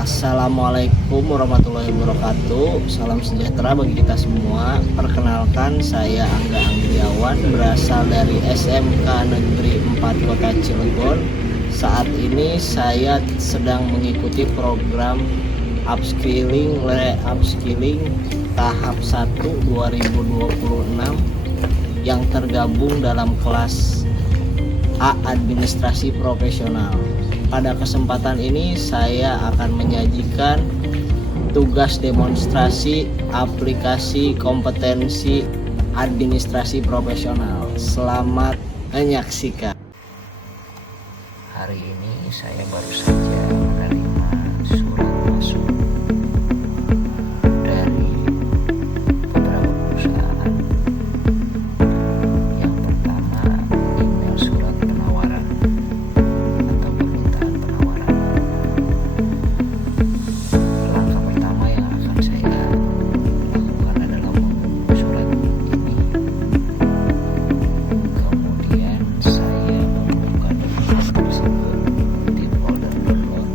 Assalamualaikum warahmatullahi wabarakatuh. Salam sejahtera bagi kita semua. Perkenalkan, saya Angga Anggriawan, berasal dari SMK Negeri 4 Kota Cilegon. Saat ini saya sedang mengikuti program upskilling tahap 1 2026 yang tergabung dalam kelas A Administrasi Profesional. Pada kesempatan ini saya akan menyajikan tugas demonstrasi aplikasi kompetensi administrasi profesional. Selamat menyaksikan. Hari ini saya baru saja menerima surat masuk dari beberapa perusahaan. Yang pertama, email surat penawaran atau permintaan penawaran. Langkah pertama yang akan saya lakukan adalah mengunduh surat ini. Kemudian saya membuka dokumen tersebut di folder download.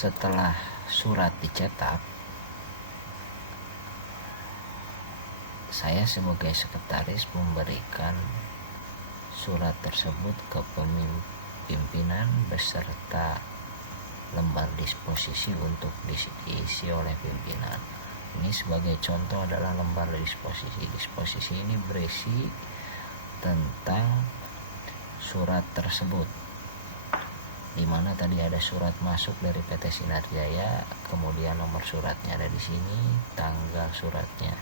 setelah surat dicetak, saya sebagai sekretaris memberikan surat tersebut ke pimpinan beserta lembar disposisi untuk diisi oleh pimpinan. Ini sebagai contoh adalah lembar disposisi. Disposisi ini berisi tentang surat tersebut, di mana tadi ada surat masuk dari PT Sinar Jaya, kemudian nomor suratnya ada di sini, tanggal suratnya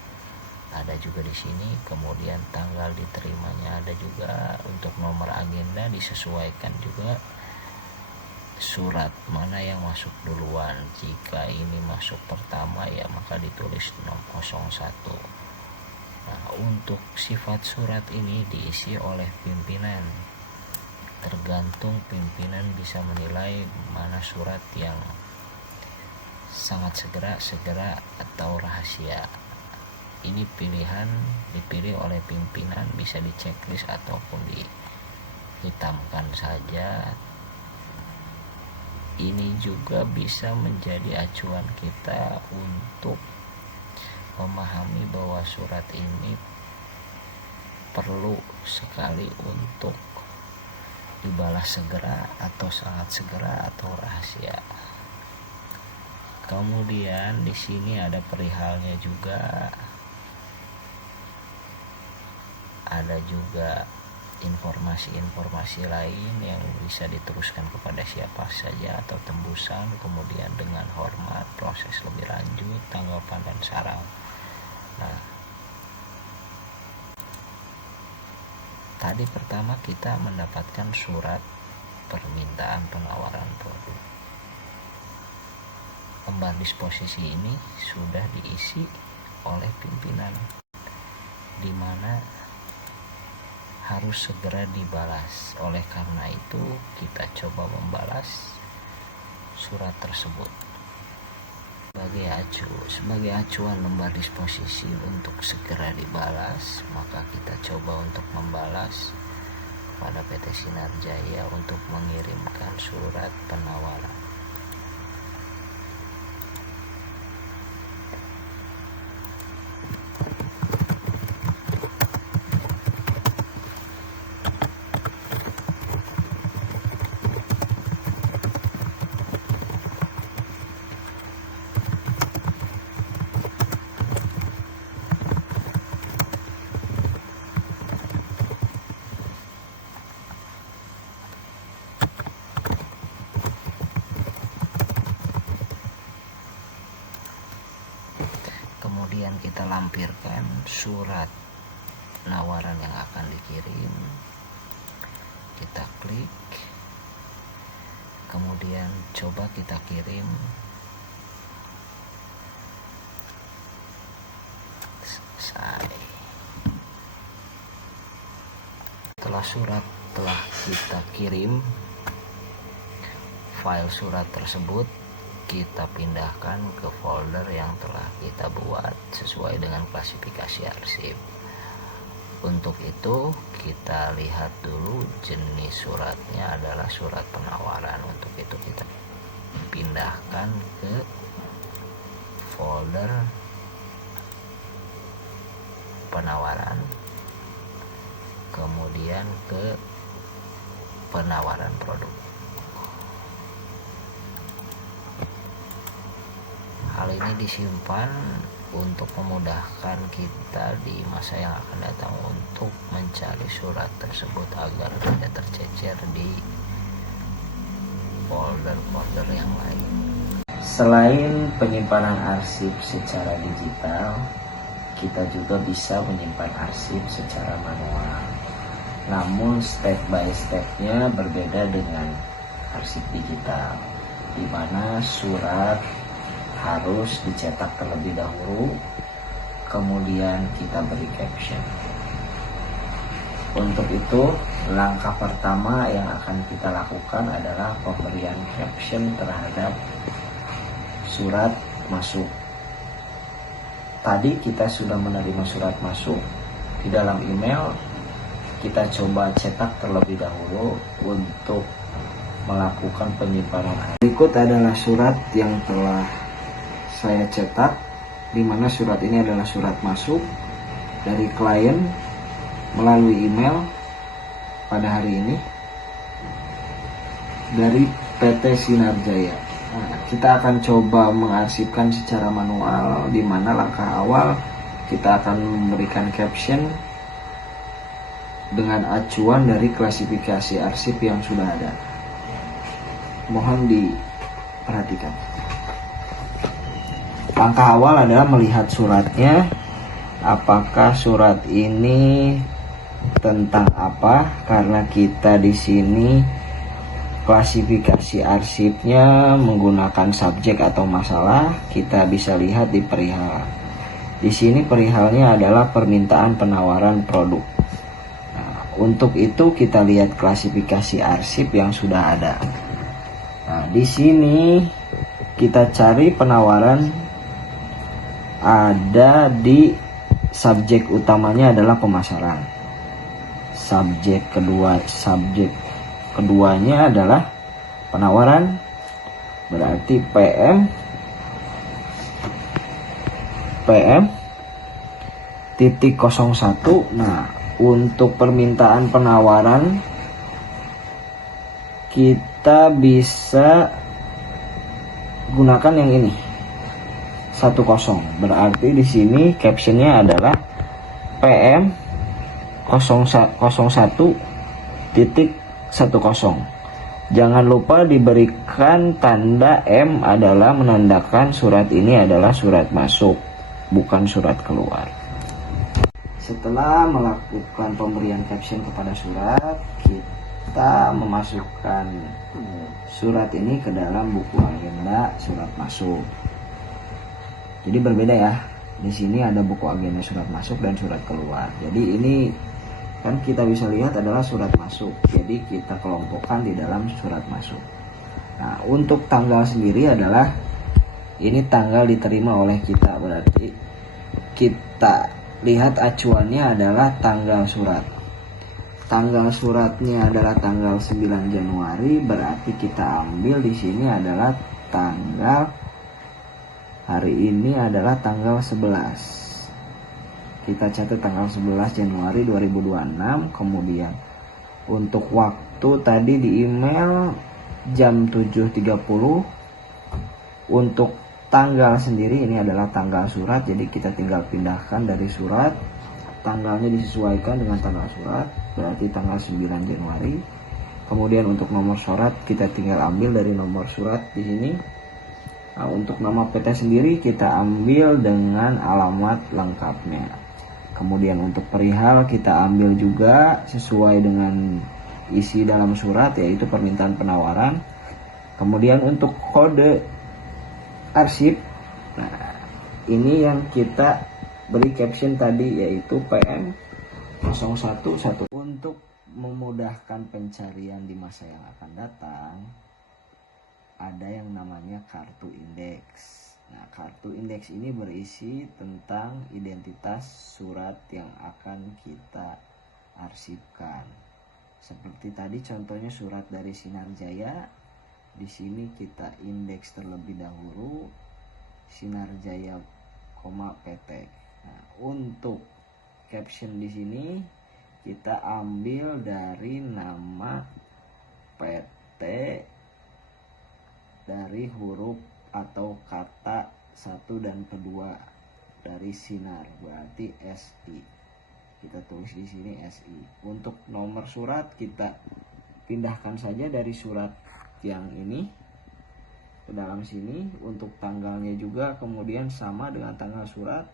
ada juga di sini, kemudian tanggal diterimanya ada juga, untuk nomor agenda disesuaikan juga surat mana yang masuk duluan. Jika ini masuk pertama ya maka ditulis 01. Nah, untuk sifat surat ini diisi oleh pimpinan. Tergantung pimpinan bisa menilai mana surat yang sangat segera atau rahasia. Ini pilihan dipilih oleh pimpinan, bisa di checklist ataupun dihitamkan saja. Ini juga bisa menjadi acuan kita untuk memahami bahwa surat ini perlu sekali untuk dibalas segera atau sangat segera atau rahasia. Kemudian di sini ada perihalnya juga. Ada juga informasi-informasi lain yang bisa diteruskan kepada siapa saja atau tembusan, kemudian dengan hormat, proses lebih lanjut, tanggapan dan saran. Nah, tadi pertama kita mendapatkan surat permintaan penawaran produk. Lembar disposisi ini sudah diisi oleh pimpinan, di mana harus segera dibalas. Oleh karena itu kita coba membalas surat tersebut. Sebagai acuan lembar disposisi untuk segera dibalas, maka kita coba untuk membalas pada PT Sinar Jaya untuk mengirimkan surat penawaran. Kemudian kita lampirkan surat penawaran yang akan dikirim. Kita klik, kemudian coba kita kirim. Selesai. Setelah surat telah kita kirim, file surat tersebut kita pindahkan ke folder yang telah kita buat sesuai dengan klasifikasi arsip. Untuk itu kita lihat dulu jenis suratnya adalah surat penawaran. Untuk itu kita pindahkan ke folder penawaran, kemudian ke penawaran produk. Hal ini disimpan untuk memudahkan kita di masa yang akan datang untuk mencari surat tersebut agar tidak tercecer di folder-folder yang lain. Selain penyimpanan arsip secara digital, kita juga bisa menyimpan arsip secara manual. Namun step by stepnya berbeda dengan arsip digital, di mana surat harus dicetak terlebih dahulu, kemudian kita beri caption. Untuk itu, langkah pertama yang akan kita lakukan adalah pemberian caption terhadap surat masuk. Tadi kita sudah menerima surat masuk di dalam email. Kita coba cetak terlebih dahulu untuk melakukan penyimpanan. Berikut adalah surat yang telah saya cetak, di mana surat ini adalah surat masuk dari klien melalui email pada hari ini dari PT Sinar Jaya. Nah, kita akan coba mengarsipkan secara manual, di mana langkah awal kita akan memberikan caption dengan acuan dari klasifikasi arsip yang sudah ada. Mohon diperhatikan. Langkah awal adalah melihat suratnya, apakah surat ini tentang apa, karena kita di sini klasifikasi arsipnya menggunakan subjek atau masalah. Kita bisa lihat di perihal. Di sini perihalnya adalah permintaan penawaran produk. Nah, untuk itu kita lihat klasifikasi arsip yang sudah ada. Nah, di sini kita cari penawaran, ada di subjek utamanya adalah pemasaran. Subjek keduanya adalah penawaran, berarti PM titik 01. Nah, untuk permintaan penawaran kita bisa gunakan yang ini 10, berarti di sini captionnya adalah PM 01.10. Jangan lupa diberikan tanda M adalah menandakan surat ini adalah surat masuk, bukan surat keluar. Setelah melakukan pemberian caption kepada surat, kita memasukkan surat ini ke dalam buku agenda surat masuk. Jadi berbeda ya. Di sini ada buku agenda surat masuk dan surat keluar. Jadi ini kan kita bisa lihat adalah surat masuk, jadi kita kelompokkan di dalam surat masuk. Nah, untuk tanggal sendiri adalah ini tanggal diterima oleh kita, berarti kita lihat acuannya adalah tanggal surat. Tanggal suratnya adalah tanggal 9 Januari, berarti kita ambil di sini adalah tanggal hari ini adalah tanggal 11. Kita catat tanggal 11 Januari 2026. Kemudian untuk waktu tadi di email jam 7.30. Untuk tanggal sendiri ini adalah tanggal surat, jadi kita tinggal pindahkan dari surat, tanggalnya disesuaikan dengan tanggal surat, berarti tanggal 9 Januari. Kemudian untuk nomor surat kita tinggal ambil dari nomor surat di sini. Nah, untuk nama PT sendiri kita ambil dengan alamat lengkapnya. Kemudian untuk perihal kita ambil juga sesuai dengan isi dalam surat, yaitu permintaan penawaran. Kemudian untuk kode arsip, nah ini yang kita beri caption tadi, yaitu PM 011. Untuk memudahkan pencarian di masa yang akan datang, ada yang namanya kartu indeks. Nah, kartu indeks ini berisi tentang identitas surat yang akan kita arsipkan. Seperti tadi contohnya surat dari Sinar Jaya. Di sini kita indeks terlebih dahulu Sinar Jaya, PT. Nah, untuk caption di sini kita ambil dari nama PT dari huruf atau kata 1 dan kedua dari Sinar, berarti SI. Kita tulis di sini SI. Untuk nomor surat kita pindahkan saja dari surat yang ini ke dalam sini. Untuk tanggalnya juga kemudian sama dengan tanggal surat.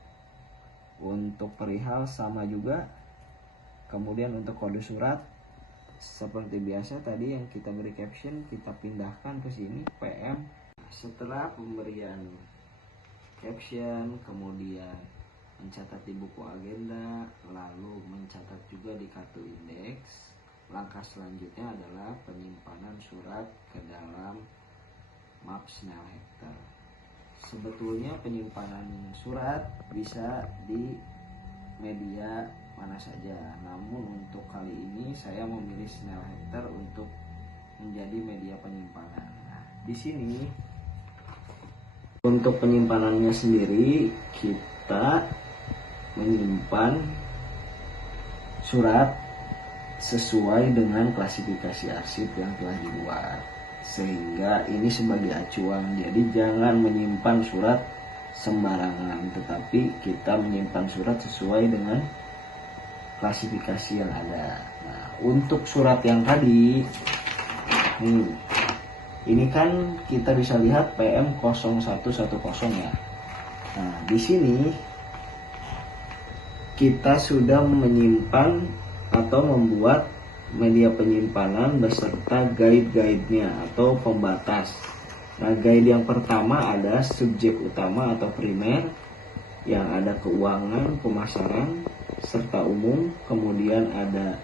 Untuk perihal sama juga. Kemudian untuk kode surat seperti biasa tadi yang kita beri caption, kita pindahkan ke sini PM. Setelah pemberian caption, kemudian mencatat di buku agenda, lalu mencatat juga di kartu indeks, langkah selanjutnya adalah penyimpanan surat ke dalam map Snell Hector. Sebetulnya penyimpanan surat bisa di media mana saja, namun untuk kali ini saya memilih Snell Hector untuk menjadi media penyimpanan. Nah, di sini untuk penyimpanannya sendiri kita menyimpan surat sesuai dengan klasifikasi arsip yang telah dibuat, sehingga ini sebagai acuan. Jadi jangan menyimpan surat sembarangan, tetapi kita menyimpan surat sesuai dengan klasifikasi yang ada. Nah, untuk surat yang tadi ini kan kita bisa lihat PM0110 ya. Nah, di sini kita sudah menyimpan atau membuat media penyimpanan beserta guide-guide-nya atau pembatas. Nah, guide yang pertama ada subjek utama atau primer yang ada keuangan, pemasaran, serta umum. Kemudian ada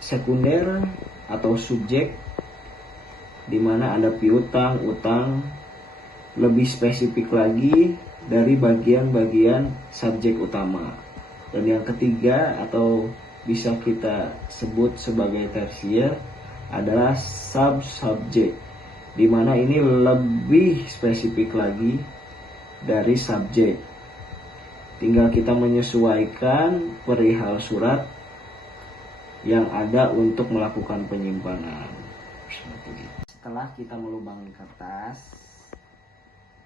sekunder atau subjek di mana ada piutang, utang, lebih spesifik lagi dari bagian-bagian subjek utama. Dan yang ketiga atau bisa kita sebut sebagai tersier adalah sub-subjek, di mana ini lebih spesifik lagi dari subjek. Tinggal kita menyesuaikan perihal surat yang ada untuk melakukan penyimpanan. Setelah kita melubangi kertas,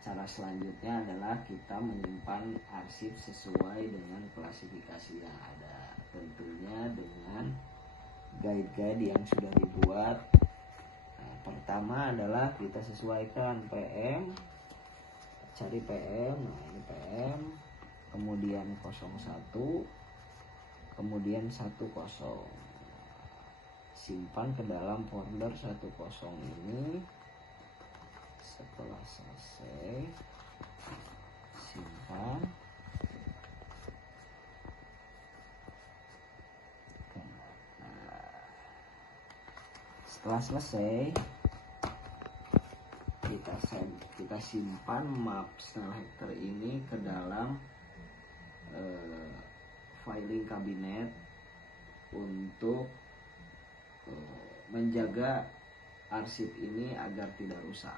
cara selanjutnya adalah kita menyimpan arsip sesuai dengan klasifikasi yang ada, tentunya dengan guide-guide yang sudah dibuat. Nah, pertama adalah kita sesuaikan PM, cari PM. Nah, ini PM, kemudian 01, kemudian 10. Simpan ke dalam folder 10 ini. Setelah selesai, simpan. Nah, setelah selesai, kita simpan map selector ini ke dalam filing kabinet untuk menjaga arsip ini agar tidak rusak.